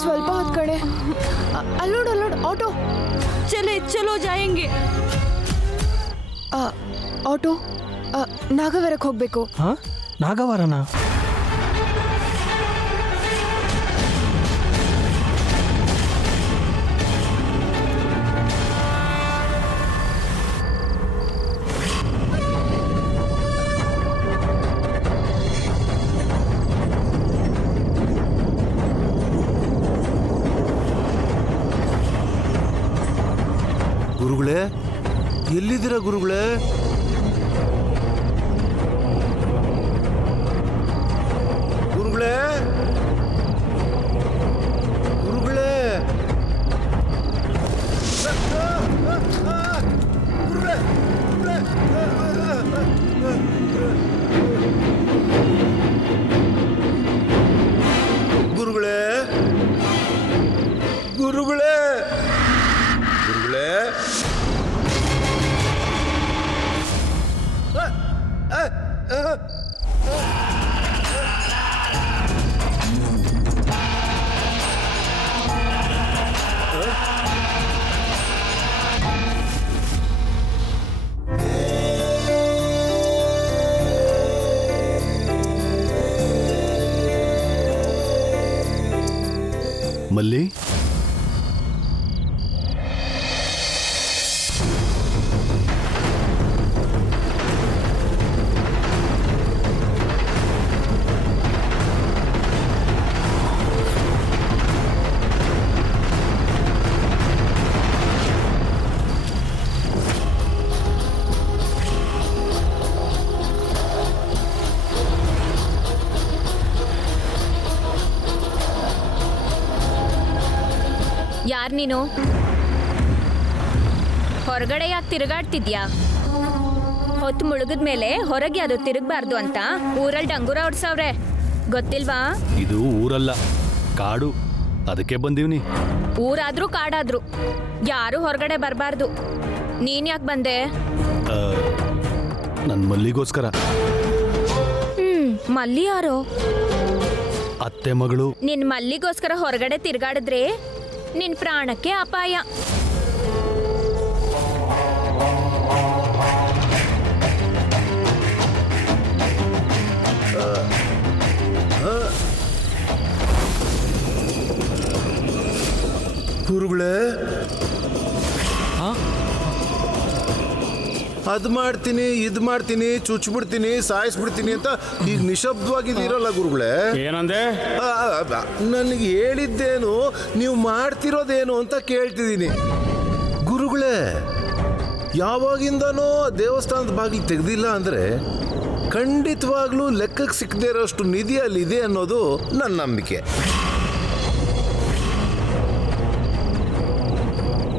ಇನ್ನೊಂದು ಸ್ವಲ್ಪ ಹೊತ್ತು ಕಡೆ. Allowed auto. ಚಲೋ ಜಾಯಂಗೆ. ಆಟೋ, ನಾಗವರಕ್ಕೆ ಹೋಗ್ಬೇಕು. ಹಾ, ನಾಗವಾರನಾ? ಗುರುಗಳೇ, ಎಲ್ಲಿದ್ದೀರಾ ಗುರುಗಳೇ? ಗುರುಗಳೇ, ಗುರುಗಳೇ, ಗುರುಗಳೇ, ಗುರುಗಳೇ, ಗುರುಗಳೇ, ಮಲ್ಲಿ, ಯಾರ್ ನೀನು? ಹೊರಗಡೆ ಯಾಕೆ ತಿರುಗಾಡ್ತಿದ್ಯಾ? ಹೊತ್ತು ಮುಳುಗಿದ್ಮೇಲೆ ಹೊರಗೆ ಅದು ತಿರುಗಬಾರ್ದು ಅಂತ ಊರಲ್ಲಿ ಡಂಗೂರ ಹೊಡ್ಸವ್ರೆ, ಗೊತ್ತಿಲ್ವಾ? ಇದು ಊರಲ್ಲ, ಕಾಡು, ಅದಕ್ಕೆ ಬಂದೀವ್ನಿ. ಊರಾದ್ರೂ ಕಾಡಾದ್ರು ಯಾರು ಹೊರಗಡೆ ಬರಬಾರ್ದು. ನೀನ್ ಯಾಕೆ ಬಂದೆ? ನನ್ನ ಮಲ್ಲಿಗೋಸ್ಕರ. ಮಲ್ಲಿ ಯಾರು? ಅತ್ತೆ ಮಗಳು. ನಿನ್ ಮಲ್ಲಿಗೋಸ್ಕರ ಹೊರಗಡೆ ತಿರುಗಾಡಿದ್ರೆ ನಿನ್ ಪ್ರಾಣಕ್ಕೆ ಅಪಾಯ. ಗುರುಗಳೇ, ಅದ್ ಮಾಡ್ತೀನಿ, ಇದ್ ಮಾಡ್ತೀನಿ, ಚುಚ್ಬಿಡ್ತೀನಿ, ಸಾಯಿಸ್ಬಿಡ್ತೀನಿ ಅಂತ ಈಗ ನಿಶಬ್ದವಾಗಿದ್ದೀರಲ್ಲ ಗುರುಗಳೇ. ಏನಂದೆ? ನನಗೆ ಹೇಳಿದ್ದೇನು, ನೀವು ಮಾಡ್ತಿರೋದೇನು ಅಂತ ಕೇಳ್ತಿದ್ದೀನಿ. ಗುರುಗಳೇ, ಯಾವಾಗಿಂದನೋ ದೇವಸ್ಥಾನದ ಬಾಗಿಲು ತೆಗೆದಿಲ್ಲ ಅಂದರೆ ಖಂಡಿತವಾಗ್ಲೂ ಲೆಕ್ಕಕ್ಕೆ ಸಿಕ್ಕದೇ ಇರೋಷ್ಟು ನಿಧಿ ಅಲ್ಲಿದೆ ಅನ್ನೋದು ನನ್ನ ನಂಬಿಕೆ.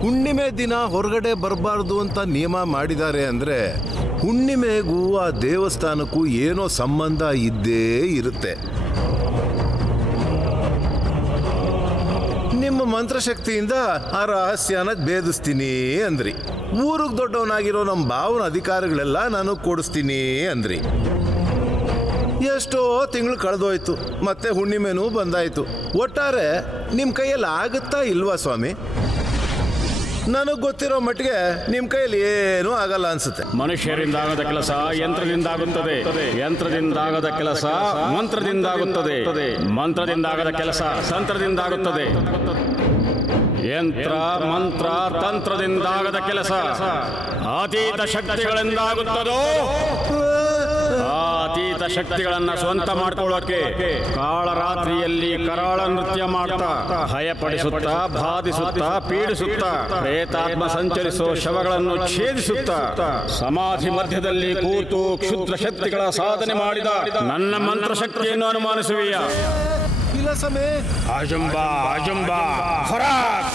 ಹುಣ್ಣಿಮೆ ದಿನ ಹೊರಗಡೆ ಬರಬಾರ್ದು ಅಂತ ನಿಯಮ ಮಾಡಿದ್ದಾರೆ ಅಂದರೆ ಹುಣ್ಣಿಮೆಗೂ ಆ ದೇವಸ್ಥಾನಕ್ಕೂ ಏನೋ ಸಂಬಂಧ ಇದ್ದೇ ಇರುತ್ತೆ. ನಿಮ್ಮ ಮಂತ್ರಶಕ್ತಿಯಿಂದ ಆ ರಹಸ್ಯನ ಭೇದಿಸ್ತೀನಿ ಅಂದ್ರಿ. ಊರಿಗೆ ದೊಡ್ಡವನಾಗಿರೋ ನಮ್ಮ ಭಾವನ ಅಧಿಕಾರಗಳೆಲ್ಲ ನಾನು ಕೊಡಿಸ್ತೀನಿ ಅಂದ್ರಿ. ಎಷ್ಟೋ ತಿಂಗಳು ಕಳೆದೋಯ್ತು, ಮತ್ತೆ ಹುಣ್ಣಿಮೆನೂ ಬಂದಾಯ್ತು. ಒಟ್ಟಾರೆ ನಿಮ್ಮ ಕೈಯಲ್ಲಿ ಆಗುತ್ತಾ ಇಲ್ವಾ ಸ್ವಾಮಿ? ನನಗೆ ಗೊತ್ತಿರೋ ಮಟ್ಟಿಗೆ ನಿಮ್ಮ ಕೈಯಲ್ಲಿ ಏನೂ ಆಗಲ್ಲ ಅನ್ಸುತ್ತೆ. ಮನುಷ್ಯರಿಂದಾಗದ ಕೆಲಸ ಯಂತ್ರದಿಂದಾಗುತ್ತದೆ, ಯಂತ್ರದಿಂದಾಗದ ಕೆಲಸ ಮಂತ್ರದಿಂದಾಗುತ್ತದೆ, ಮಂತ್ರದಿಂದಾಗದ ಕೆಲಸ ತಂತ್ರದಿಂದಾಗುತ್ತದೆ. ಯಂತ್ರ ಮಂತ್ರ ತಂತ್ರದಿಂದಾಗದ ಕೆಲಸ ಅತೀತ ಶಕ್ತಿಗಳಿಂದಾಗುತ್ತದೋ. ಅತೀತ ಶಕ್ತಿಗಳನ್ನ ಸ್ವಂತ ಮಾಡ್ಕೊಳ್ಳೋಕೆ ಕಾಳರಾತ್ರಿಯಲ್ಲಿ ಕರಾಳ ನೃತ್ಯ ಮಾಡ್ತಾ, ಭಯಪಡಿಸುತ್ತಾ, ಬಾಧಿಸುತ್ತಾ, ಪೀಡಿಸುತ್ತಾ, ಪ್ರೇತಾತ್ಮ ಸಂಚರಿಸೋ ಶವಗಳನ್ನು ಛೇದಿಸುತ್ತಾ, ಸಮಾಧಿ ಮಧ್ಯದಲ್ಲಿ ಕೂತು ಕ್ಷುದ್ರ ಶಕ್ತಿಗಳ ಸಾಧನೆ ಮಾಡಿದ ನನ್ನ ಮಂತ್ರಶಕ್ತಿಯನ್ನು ಅನುಮಾನಿಸುವಿಯ? ಇಲ್ಲ ಸಮೇ. ಅಜಂಬಾ ಅಜಂಬಾ ಫರಾಕ್.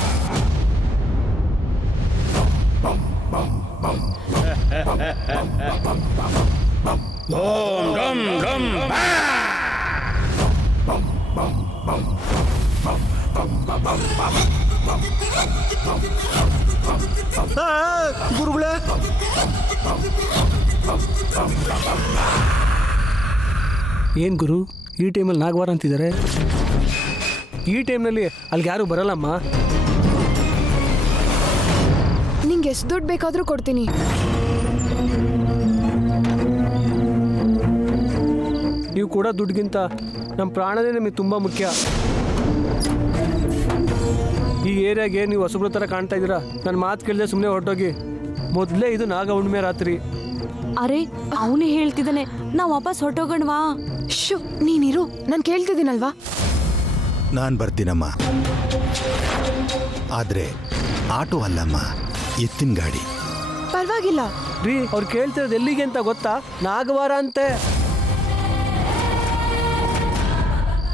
ಓಂ ಡಂ ಡಂ ಗುರುಗಳೇ, ಏನು ಗುರು, ಈ ಟೈಮಲ್ಲಿ ನಾಗವಾರ ಅಂತಿದ್ದಾರೆ? ಈ ಟೈಮ್ನಲ್ಲಿ ಅಲ್ಲಿಗೆ ಯಾರು ಬರಲ್ಲಮ್ಮ. ನಿಂಗೆ ಎಷ್ಟು ದುಡ್ಡು ಬೇಕಾದರೂ ಕೊಡ್ತೀನಿ. ನೀವು ಕೂಡ ದುಡ್ಡಿಗಿಂತ ನಮ್ಮ ಪ್ರಾಣನೇ ನಮಗೆ ತುಂಬ ಮುಖ್ಯ. ಈ ಏರಿಯಾಗೆ ನೀವು ಹೊಸಬ್ರ ಥರ ಕಾಣ್ತಾ ಇದ್ದೀರಾ. ನನ್ನ ಮಾತು ಕೇಳಿದೆ ಸುಮ್ಮನೆ ಹೊರಟೋಗಿ. ಮೊದಲೇ ಇದು ನಾಗ ಹುಣ್ಣಿಮೆ ರಾತ್ರಿ. ಅರೆ ಅವನು ಹೇಳ್ತಿದ್ದಾನೆ, ನಾವು ವಾಪಸ್ ಹೊರಟೋಗಣ್ವಾ? ಶು, ನೀನಿರು, ನಾನು ಕೇಳ್ತಿದ್ದೀನಲ್ವಾ. ನಾನು ಬರ್ತೀನಮ್ಮ, ಆದರೆ ಆಟೋ ಅಲ್ಲಮ್ಮ, ಎತ್ತಿನ ಗಾಡಿ. ಪರವಾಗಿಲ್ಲ ರೀ, ಅವ್ರು ಕೇಳ್ತಿರೋದು ಎಲ್ಲಿಗೆ ಅಂತ ಗೊತ್ತಾ? ನಾಗವಾರ ಅಂತೆ.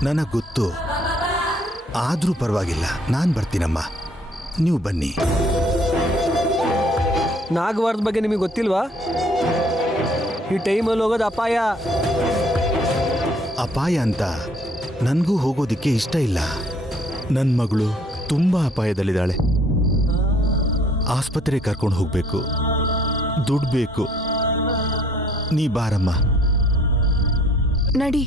ನನಗೆ ಗೊತ್ತು, ಆದರೂ ಪರವಾಗಿಲ್ಲ, ನಾನು ಬರ್ತೀನಮ್ಮ, ನೀವು ಬನ್ನಿ. ನಾಗವಾರದ ಬಗ್ಗೆ ನಿಮಗೆ ಗೊತ್ತಿಲ್ವಾ? ಈ ಟೈಮಲ್ಲಿ ಹೋಗೋದು ಅಪಾಯ. ಅಪಾಯ ಅಂತ ನನಗೂ ಹೋಗೋದಕ್ಕೆ ಇಷ್ಟ ಇಲ್ಲ. ನನ್ನ ಮಗಳು ತುಂಬ ಅಪಾಯದಲ್ಲಿದ್ದಾಳೆ. ಆಸ್ಪತ್ರೆಗೆ ಕರ್ಕೊಂಡು ಹೋಗಬೇಕು, ದುಡ್ಡು ಬೇಕು. ನೀ ಬಾರಮ್ಮ. ನಡಿ.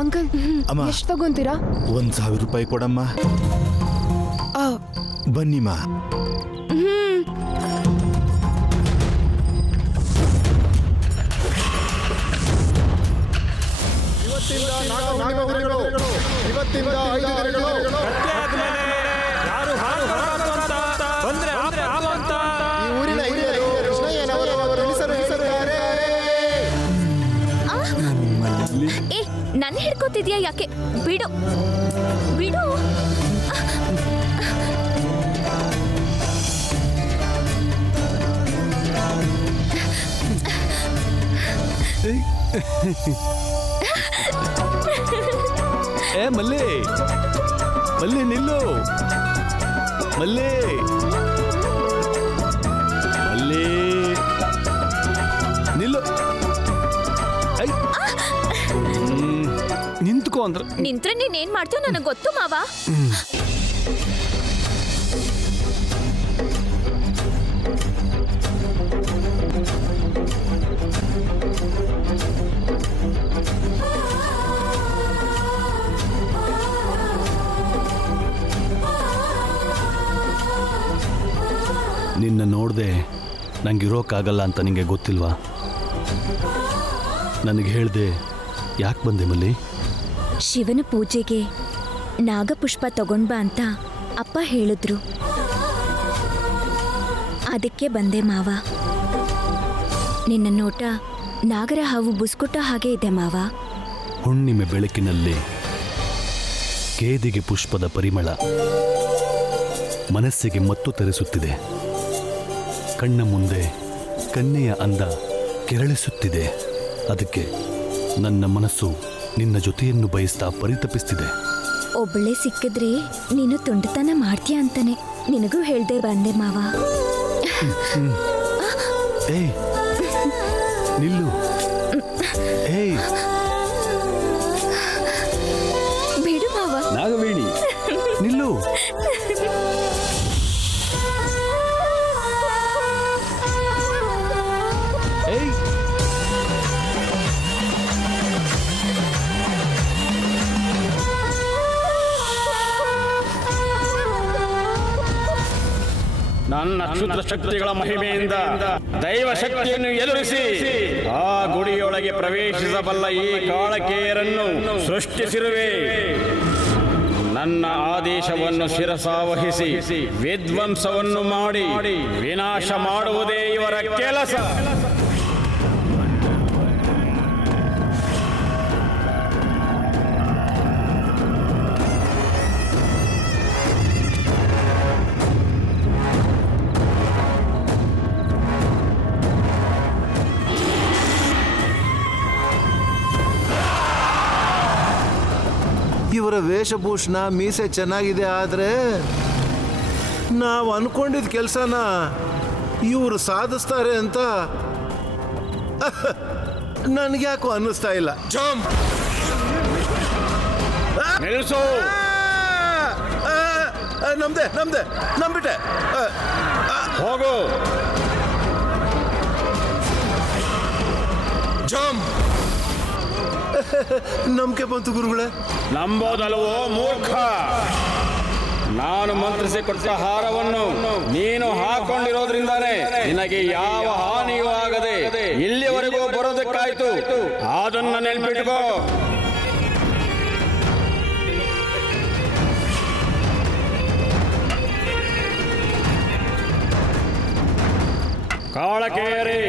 ಅಂಕಲ್, ಅಮ್ಮ. ಎಷ್ಟು ತಗೊಂತೀರಾ? 1,000 ರೂಪಾಯಿ ಕೊಡಮ್ಮ. ಬನ್ನಿಮ್ಮ. ಏ, ನನ್ನ ಹಿಡ್ಕೋತಿದ್ಯಾ ಯಾಕೆ? ಬಿಡು ಬಿಡು. ಏ ಮಲ್ಲಿ, ಮಲ್ಲಿ ನಿಲ್ಲು. ಮಲ್ಲಿ, ಮಲ್ಲಿ ನಿಲ್ಲು. ಐ ನಿಂತ್ಕೋ ಅಂದ್ರೆ. ನಿಂತ್ರೆ ನೀನೇನ್ ಮಾಡ್ತೀವ ನನಗೆ ಗೊತ್ತು ಮಾವ. ನಿನ್ನ ನೋಡದೆ ನಂಗಿರೋಕ್ಕಾಗಲ್ಲ ಅಂತ ನಿಂಗೆ ಗೊತ್ತಿಲ್ವಾ? ನನಗೆ ಹೇಳ್ದೆ ಯಾಕೆ ಬಂದೆ ಮಲ್ಲಿ? ಶಿವನ ಪೂಜೆಗೆ ನಾಗಪುಷ್ಪ ತಗೊಂಡ್ ಬಾ ಅಂತ ಅಪ್ಪ ಹೇಳಿದ್ರು, ಅದಕ್ಕೆ ಬಂದೆ ಮಾವ. ನಿನ್ನ ನೋಟ ನಾಗರ ಹಾವು ಬುಸ್ಕೊಟ್ಟ ಹಾಗೆ ಇದೆ ಮಾವ. ಹುಣ್ಣಿಮೆ ಬೆಳಕಿನಲ್ಲಿ ಕೇದಿಗೆ ಪುಷ್ಪದ ಪರಿಮಳ ಮನಸ್ಸಿಗೆ ಮತ್ತು ತರಿಸುತ್ತಿದೆ. ಕಣ್ಣ ಮುಂದೆ ಕನ್ಯೆಯ ಅಂದ ಕೆರಳಿಸುತ್ತಿದೆ. ಅದಕ್ಕೆ ನನ್ನ ಮನಸ್ಸು ನಿನ್ನ ಜೊತೆಯನ್ನು ಬಯಸ್ತಾ ಪರಿತಪಿಸ್ತಿದೆ. ಒಬ್ಬಳೆ ಸಿಕ್ಕಿದ್ರೆ ನೀನು ತುಂಡತನ ಮಾಡ್ತೀಯ ಅಂತಾನೆ ನಿನಗೂ ಹೇಳ್ದೆ ಬಂದೆ ಮಾವ. ಏಯ್ ನಿಲ್ಲು. ಏಯ್ ಬಿಡು ಮಾವ. ನಾಗವೇಣಿ ನಿಲ್ಲು. ಏಯ್ ನನ್ನ ಕ್ಷುದ್ರ ಶಕ್ತಿಗಳ ಮಹಿಮೆಯಿಂದ ದೈವ ಶಕ್ತಿಯನ್ನು ಎದುರಿಸಿ ಆ ಗುಡಿಯೊಳಗೆ ಪ್ರವೇಶಿಸಬಲ್ಲ ಈ ಕಾಳಕೇಯರನ್ನು ಸೃಷ್ಟಿಸಿರುವೆ. ನನ್ನ ಆದೇಶವನ್ನು ಶಿರಸಾವಹಿಸಿ ವಿಧ್ವಂಸವನ್ನು ಮಾಡಿ ವಿನಾಶ ಮಾಡುವುದೇ ಇವರ ಕೆಲಸ. ಇವರ ವೇಷಭೂಷಣ ಮೀಸೆ ಚೆನ್ನಾಗಿದೆ, ಆದರೆ ನಾವು ಅನ್ಕೊಂಡಿದ್ದ ಕೆಲಸನ ಇವರು ಸಾಧಿಸ್ತಾರೆ ಅಂತ ನನಗ್ಯಾಕೋ ಅನ್ನಿಸ್ತಾ ಇಲ್ಲ. ನಿಲ್ಲಿಸು. ನಮ್ದೆ ನಂಬಿಟ್ಟೆ. ಹೋಗು. ಜಾಮ್ ನಂಬಿಕೆ ಬಂತು ಗುರುಗಳೇ. ನಂಬೋದಲ್ವೋ ಮೂರ್ಖ? ನಾನು ಮಂತ್ರಿಸಿ ಕೊಟ್ಟ ಹಾರವನ್ನು ನೀನು ಹಾಕೊಂಡಿರೋದ್ರಿಂದಾನೇ ನಿನಗೆ ಯಾವ ಹಾನಿಯೂ ಆಗದೆ ಇಲ್ಲಿವರೆಗೂ ಬರೋದಕ್ಕಾಯ್ತು. ಅದನ್ನ ನೆನ್ಪಿಟ್ಕೋ. ಕಾಳಕೇರಿ,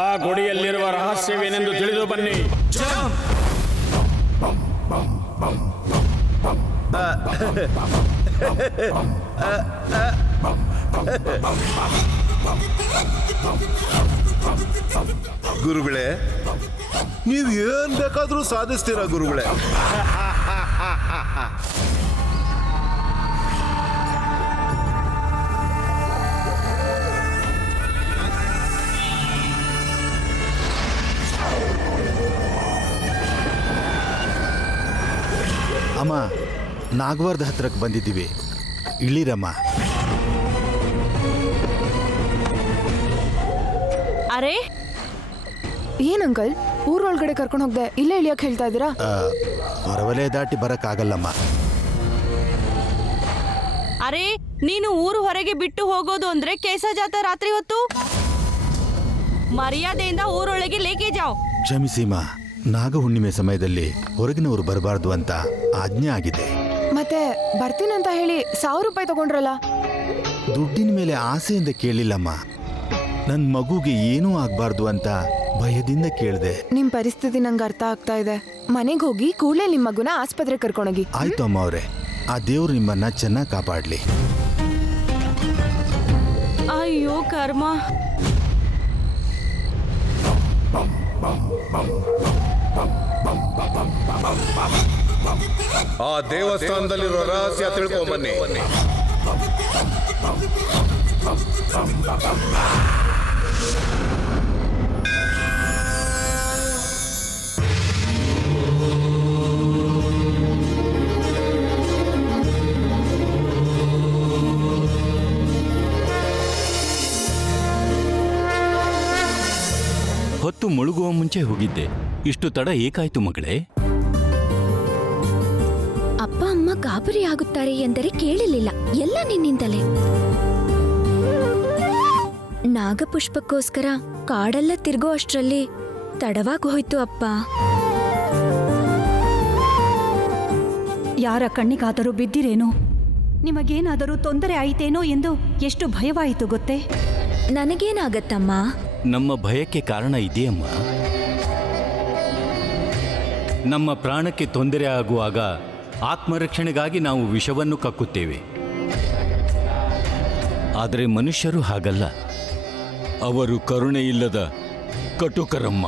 ಆ ಗುಡಿಯಲ್ಲಿರುವ ರಹಸ್ಯವೇನೆಂದು ತಿಳಿದು ಬನ್ನಿ. ಗುರುಗಳೇ, ನೀವು ಏನ್ ಬೇಕಾದ್ರೂ ಸಾಧಿಸ್ತೀರಾ ಗುರುಗಳೇ. ಅಮ್ಮ, ನಾಗವಾರದ ಹತ್ರಕ್ಕೆ ಬಂದಿದ್ದೀವಿ, ಇಳಿರಮ್ಮ. ಅರೆ, ಏನ್ ಅಂಕಲ್, ಊರೊಳಗಡೆ ಕರ್ಕೊಂಡು ಹೋಗ್ದೆ ಇಲ್ಲೇ ಇಳಿಯಕ್ ಹೇಳ್ತಾ ಇದ್ದೀರಾ? ಹೊರವಲಯ ದಾಟಿ ಬರಕ್ಕಾಗಲ್ಲಮ್ಮ. ಅರೆ, ನೀನು ಊರು ಹೊರಗೆ ಬಿಟ್ಟು ಹೋಗೋದು ಅಂದ್ರೆ ಕೇಸ ಜಾತ ರಾತ್ರಿ ಹೊತ್ತು. ಮರ್ಯಾದೆಯಿಂದ ಊರೊಳಗೆ ಲೇಕೆ ಜಾವ್. ಕ್ಷಮಿಸಿಮ್ಮ, ನಾಗ ಹುಣ್ಣಿಮೆ ಸಮಯದಲ್ಲಿ ಹೊರಗಿನವರು ಬರಬಾರ್ದು ಅಂತ ಆಜ್ಞೆ ಆಗಿದೆ. ಮತ್ತೆ ಬರ್ತೀನಂತ ಹೇಳಿ 1000 ರೂಪಾಯಿ ತಗೊಂಡ್ರಲ್ಲ? ದುಡ್ಡಿನ ಮೇಲೆ ಆಸೆಯಿಂದ ಕೇಳಿಲ್ಲಮ್ಮ. ನನ್ನ ಮಗುಗೆ ಏನೂ ಆಗ್ಬಾರ್ದು ಅಂತ ಭಯದಿಂದ ಕೇಳಿದೆ. ನಿಮ್ ಪರಿಸ್ಥಿತಿ ನಂಗೆ ಅರ್ಥ ಆಗ್ತಾ ಇದೆ. ಮನೆಗೆ ಹೋಗಿ ಕೂಡಲೇ ನಿಮ್ ಮಗುನ ಆಸ್ಪತ್ರೆಗೆ ಕರ್ಕೊಂಡೋಗಿ. ಆಯ್ತು ಅಮ್ಮ ಅವರೇ, ಆ ದೇವ್ರು ನಿಮ್ಮನ್ನ ಚೆನ್ನಾಗಿ ಕಾಪಾಡ್ಲಿ. ಅಯ್ಯೋ ಕರ್ಮ. ಆ ದೇವಸ್ಥಾನದಲ್ಲಿರೋ ರಹಸ್ಯ ತಿಳ್ಕೊಂಬನ್ನಿ. ಹೊತ್ತು ಮುಳುಗುವ ಮುಂಚೆ ಹೋಗಿದ್ದೆ. ಇಷ್ಟು ತಡ ಏಕಾಯ್ತು ಮಗಳೇ? ಅಪ್ಪ ಅಮ್ಮ ಗಾಬರಿ ಆಗುತ್ತಾರೆ ಎಂದರೆ ಕೇಳಲಿಲ್ಲ. ಎಲ್ಲ ನಿನ್ನಿಂದಲೇ. ನಾಗಪುಷ್ಪಕ್ಕೋಸ್ಕರ ಕಾಡೆಲ್ಲ ತಿರುಗೋ ಅಷ್ಟರಲ್ಲಿ ತಡವಾಗಿ ಹೋಯ್ತು ಅಪ್ಪ. ಯಾರ ಕಣ್ಣಿಗಾದರೂ ಬಿದ್ದಿರೇನೋ, ನಿಮಗೇನಾದರೂ ತೊಂದರೆ ಆಯಿತೇನೋ ಎಂದು ಎಷ್ಟು ಭಯವಾಯಿತು ಗೊತ್ತೇ? ನನಗೇನಾಗತ್ತಮ್ಮ? ನಮ್ಮ ಭಯಕ್ಕೆ ಕಾರಣ ಇದೆಯಮ್ಮ. ನಮ್ಮ ಪ್ರಾಣಕ್ಕೆ ತೊಂದರೆ ಆಗುವಾಗ ಆತ್ಮರಕ್ಷಣೆಗಾಗಿ ನಾವು ವಿಷವನ್ನು ಕಕ್ಕುತ್ತೇವೆ. ಆದರೆ ಮನುಷ್ಯರು ಹಾಗಲ್ಲ. ಅವರು ಕರುಣೆಯಿಲ್ಲದ ಕಟುಕರಮ್ಮ.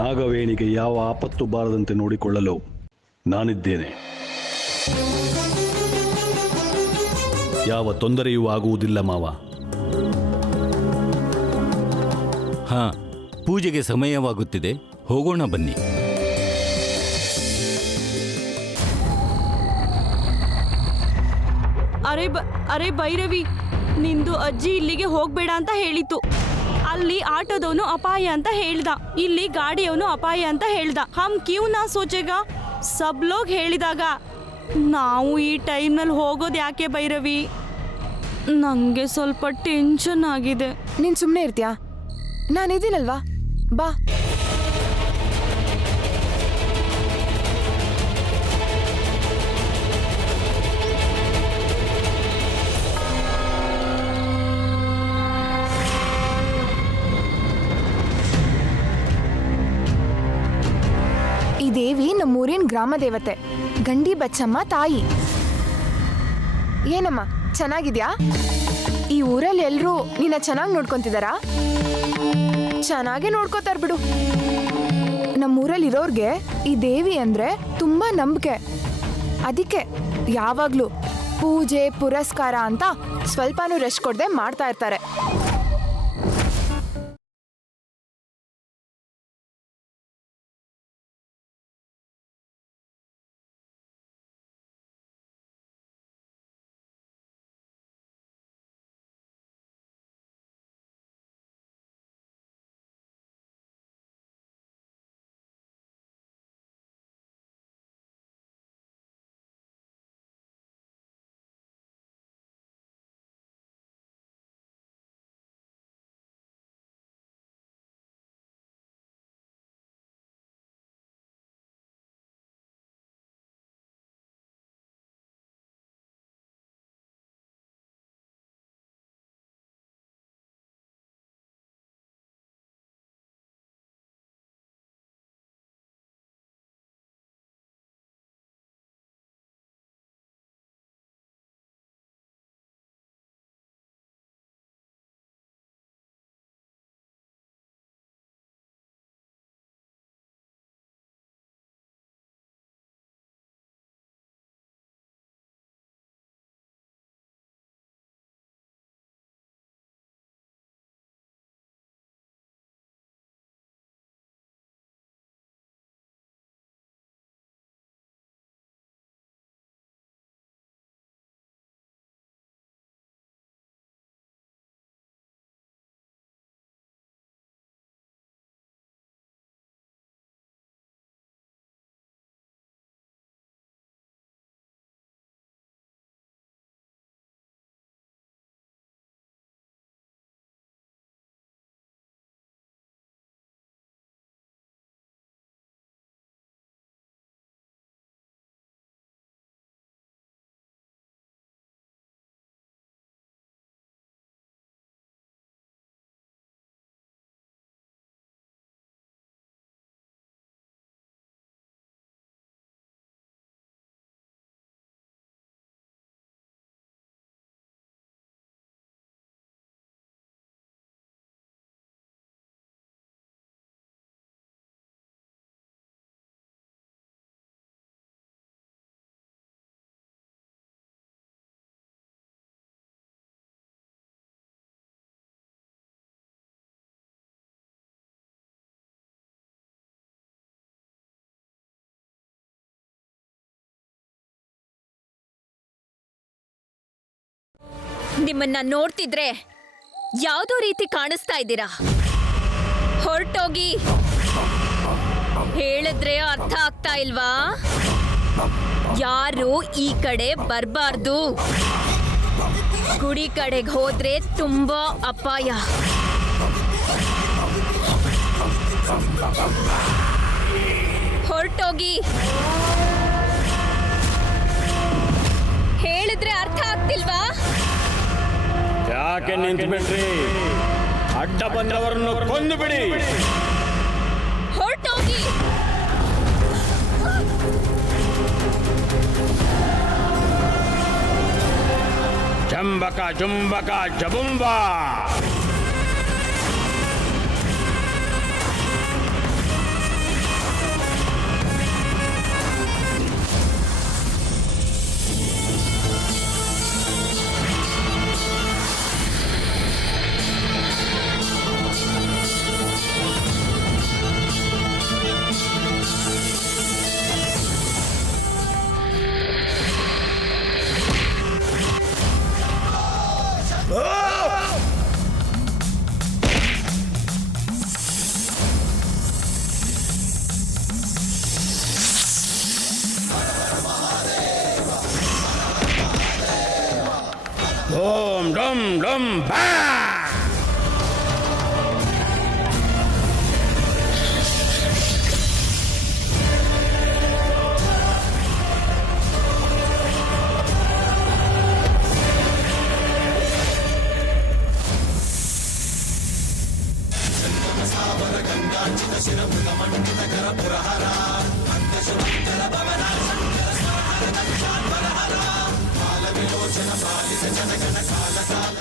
ನಾಗವೇಣಿಗೆ ಯಾವ ಆಪತ್ತು ಬಾರದಂತೆ ನೋಡಿಕೊಳ್ಳಲು ನಾನಿದ್ದೇನೆ. ಯಾವ ತೊಂದರೆಯೂ ಆಗುವುದಿಲ್ಲ ಮಾವ. ಹಾ, ಪೂಜೆಗೆ ಸಮಯವಾಗುತ್ತಿದೆ, ಹೋಗೋಣ ಬನ್ನಿ. ಅರೆ ಭೈರವಿ, ನಿಂದು ಅಜ್ಜಿ ಇಲ್ಲಿಗೆ ಹೋಗ್ಬೇಡ ಅಂತ ಹೇಳಿತು. ಅಲ್ಲಿ ಆಟೋದವನು ಅಪಾಯ ಅಂತ ಹೇಳ್ದ, ಇಲ್ಲಿ ಗಾಡಿಯವನು ಅಪಾಯ ಅಂತ ಹೇಳ್ದ. ಹಮ್ ಕ್ಯೂ ನಾ ಸೋಚೆಗ, ಸಬ್ ಲೋಗ್ ಹೇಳಿದಾಗ ನಾವು ಈ ಟೈಮ್ನಲ್ಲಿ ಹೋಗೋದು ಯಾಕೆ ಭೈರವಿ? ನಂಗೆ ಸ್ವಲ್ಪ ಟೆನ್ಷನ್ ಆಗಿದೆ. ನೀನ್ ಸುಮ್ಮನೆ ಇರ್ತೀಯಾ? ನಾನಿದ್ದೀನಲ್ವಾ, ಬಾ. ಈ ದೇವಿ ನಮ್ಮೂರಿನ ಗ್ರಾಮ ದೇವತೆ, ಗಂಡಿ ಬಚ್ಚಮ್ಮ ತಾಯಿ. ಏನಮ್ಮ, ಚೆನ್ನಾಗಿದ್ಯಾ? ಈ ಊರಲ್ಲಿ ಎಲ್ರೂ ನಿನ್ನ ಚೆನ್ನಾಗಿ ನೋಡ್ಕೊಂತಿದಾರಾ? ಚೆನ್ನಾಗೇ ನೋಡ್ಕೋತಾರ ಬಿಡು. ನಮ್ಮೂರಲ್ಲಿರೋರ್ಗೆ ಈ ದೇವಿ ಅಂದ್ರೆ ತುಂಬಾ ನಂಬಿಕೆ. ಅದಕ್ಕೆ ಯಾವಾಗ್ಲೂ ಪೂಜೆ ಪುರಸ್ಕಾರ ಅಂತ ಸ್ವಲ್ಪನೂ ರೆಸ್ಟ್ ಕೊಡದೆ ಮಾಡ್ತಾ ಇರ್ತಾರೆ. ನಿಮ್ಮನ್ನ ನೋಡ್ತಿದ್ರೆ ಯಾವುದೋ ರೀತಿ ಕಾಣಿಸ್ತಾ ಇದ್ದೀರಾ. ಹೊರಟೋಗಿ. ಹೇಳಿದ್ರೆ ಅರ್ಥ ಆಗ್ತಾ ಇಲ್ವಾ? ಯಾರು ಈ ಕಡೆ ಬರಬಾರ್ದು. ಗುಡಿ ಕಡೆಗೆ ಹೋದ್ರೆ ತುಂಬಾ ಅಪಾಯ. ಹೊರಟೋಗಿ. ಹೇಳಿದ್ರೆ ಅರ್ಥ ಆಗ್ತಿಲ್ವಾ? ಯಾಕೆ ನಿಂತ್ಬಿಟ್ರಿ? ಅಡ್ಡ ಬಂದವರನ್ನು ಕೊಂದು ಬಿಡಿ. ಹೊರಟೋಗಿ. ಚಂಬಕ ಚುಂಬಕ ಜಬುಂಬ. ಡೋಮ್ ಡೋಮ್ ಡೋಮ್ ಬಾ.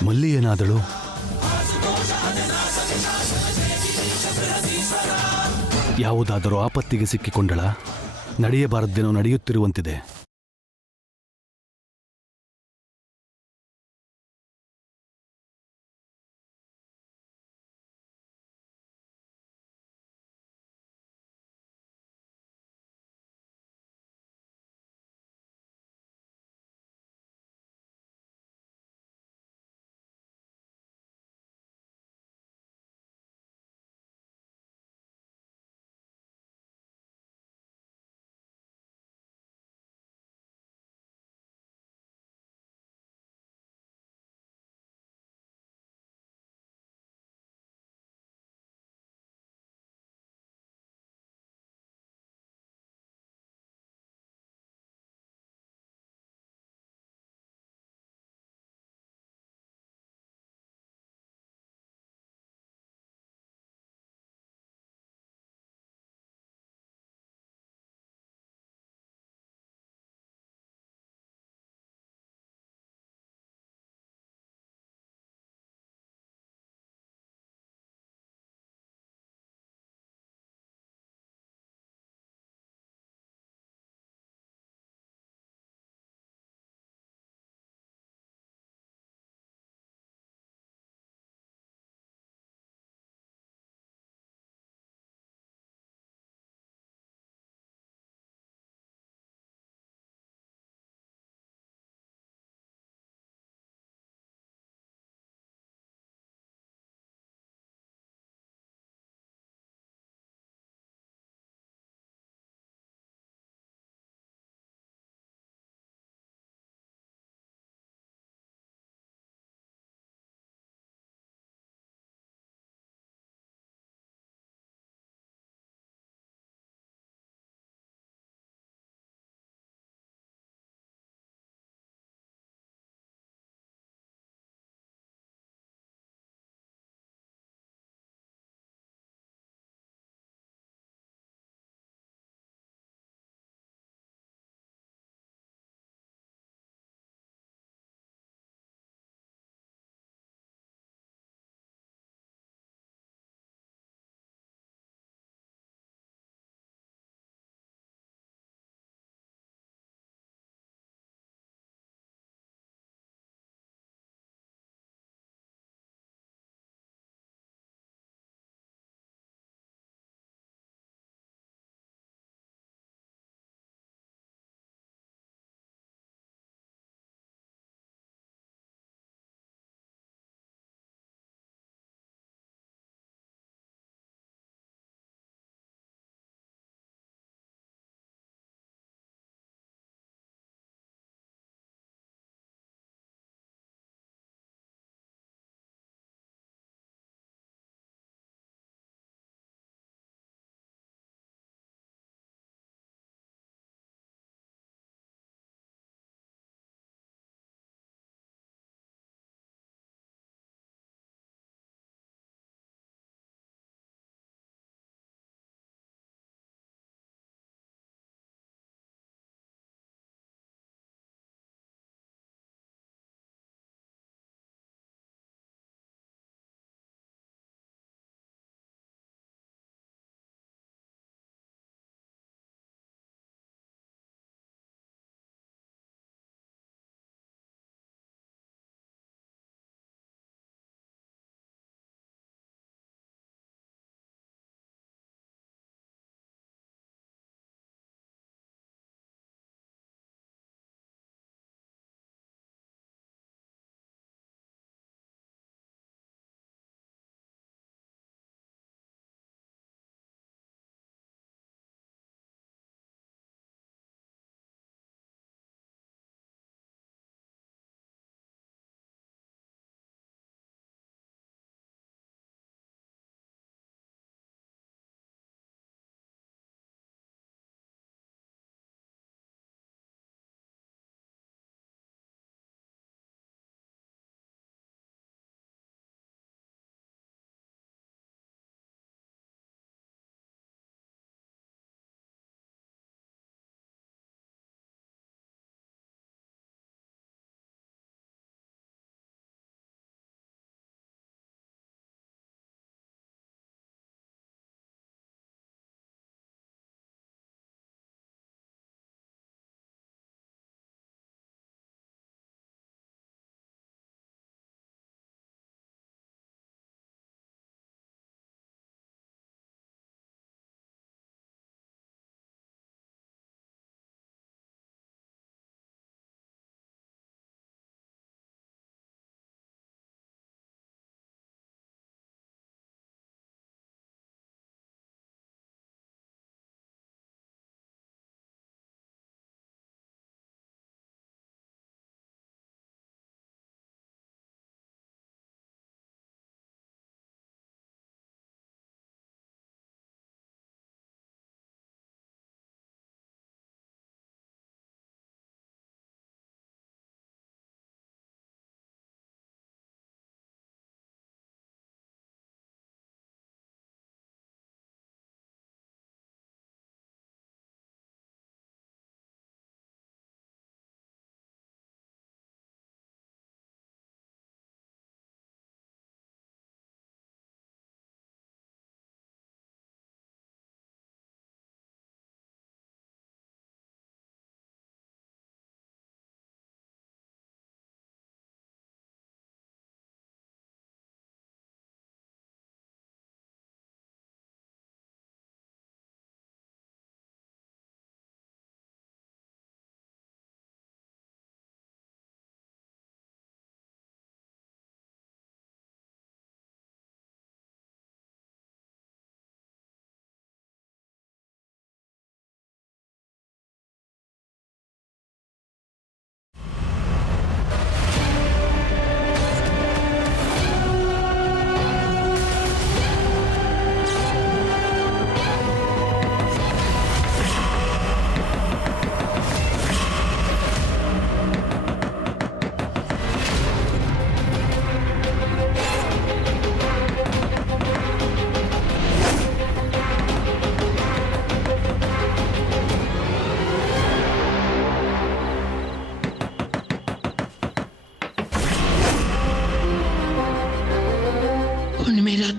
ಮಲ್ಲಿ ಏನಾದಳು? ಯಾವುದಾದರೂ ಆಪತ್ತಿಗೆ ಸಿಕ್ಕಿಕೊಂಡಳ? ನಡೆಯಬಾರದ್ದೇನೋ ನಡೆಯುತ್ತಿರುವಂತಿದೆ.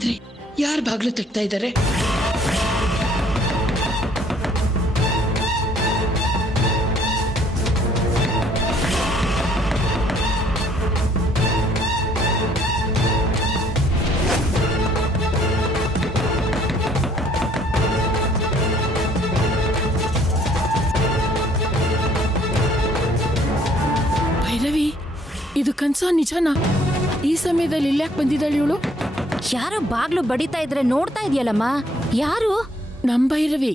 ರಾತ್ರಿ ಯಾರು ಬಾಗ್ಲು ತಟ್ತಾ ಇದ್ದಾರೆ? ಭೈರವಿ, ಇದು ಕನ್ಸ ನಿಜನಾ? ಈ ಸಮಯದಲ್ಲಿ ಇಲ್ಯಾಕೆ ಬಂದಿದ್ದಾಳೆ ಇವಳು? ಯಾರೋ ಬಾಗ್ಲು ಬಡಿತಾ ಇದ್ರೆ ನೋಡ್ತಾ ಇದೆಯಲ್ಲಮ್ಮ. ಯಾರು? ನಮ್ ಭೈರವಿ.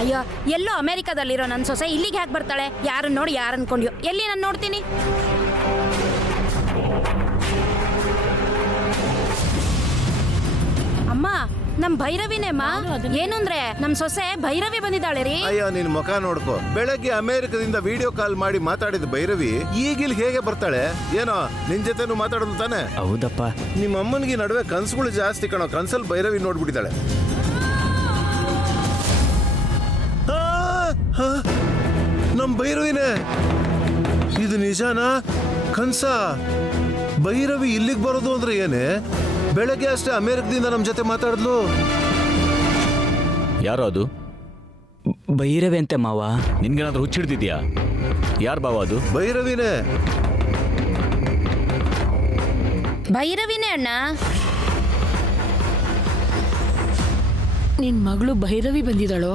ಅಯ್ಯೋ, ಎಲ್ಲೋ ಅಮೆರಿಕಾದಲ್ಲಿರೋ ನನ್ನ ಸೊಸೆ ಇಲ್ಲಿಗೆ ಯಾಕೆ ಬರ್ತಾಳೆ? ಯಾರನ್ನ ನೋಡಿ ಯಾರು ಅನ್ಕೊಂಡ್ಯೋ? ಎಲ್ಲಿ ನಾನು ನೋಡ್ತೀನಿ. ಅಮ್ಮ, ನಮ್ ಭೈರವಿನೇಮ್ಮ. ಏನು ಅಂದ್ರೆ ನಮ್ ಸೊಸೆ ಭೈರವಿ ಬಂದಿದ್ದಾಳೆ ರೀ. ಅಯ್ಯೋ, ನಿನ್ ಮುಖ ನೋಡ್ಕೋ. ಬೆಳಗ್ಗೆ ಅಮೆರಿಕದಿಂದ ವಿಡಿಯೋ ಕಾಲ್ ಮಾಡಿ ಮಾತಾಡಿದ ಭೈರವಿ ಈಗಿಲ್ ಹೇಗೆ ಬರ್ತಾಳೆ? ಏನೋ ನಿನ್ ಜೊತೆನೂ ಮಾತಾಡೋದು ತಾನೆ? ಹೌದಪ್ಪ. ನಿಮ್ಮ ಅಮ್ಮನಿಗೆ ನಡುವೆ ಕನ್ಸುಗಳು ಜಾಸ್ತಿ ಕಣೋ. ಕನ್ಸಲ್ ಭೈರವಿ ನೋಡ್ಬಿಟ್ಟಿದ್ದಾಳೆ. ನಮ್ ಭೈರವಿನೇ ಇದು ನಿಜಾನಾ? ಕನ್ಸ ಭೈರವಿ ಇಲ್ಲಿಗೆ ಬರೋದು ಅಂದ್ರೆ ಏನೇ? ಬೆಳಗ್ಗೆ ಅಷ್ಟೇ ಅಮೆರಿಕದಿಂದ ನಮ್ ಜೊತೆ ಮಾತಾಡಿದ್ಲು. ಯಾರೋ ಅದು? ಭೈರವಿ ಅಂತೆ ಮಾವ. ನಿನ್ಗೇನಾದ್ರೂ ಹುಚ್ಚಿಡ್ತಿದ್ಯಾ? ಯಾರು ಬಾವ ಅದು? ಭೈರವಿನೇ. ಭೈರವಿನೇ ಅಣ್ಣ. ನಿನ್ ಮಗಳು ಭೈರವಿ ಬಂದಿದ್ದಾಳೋ?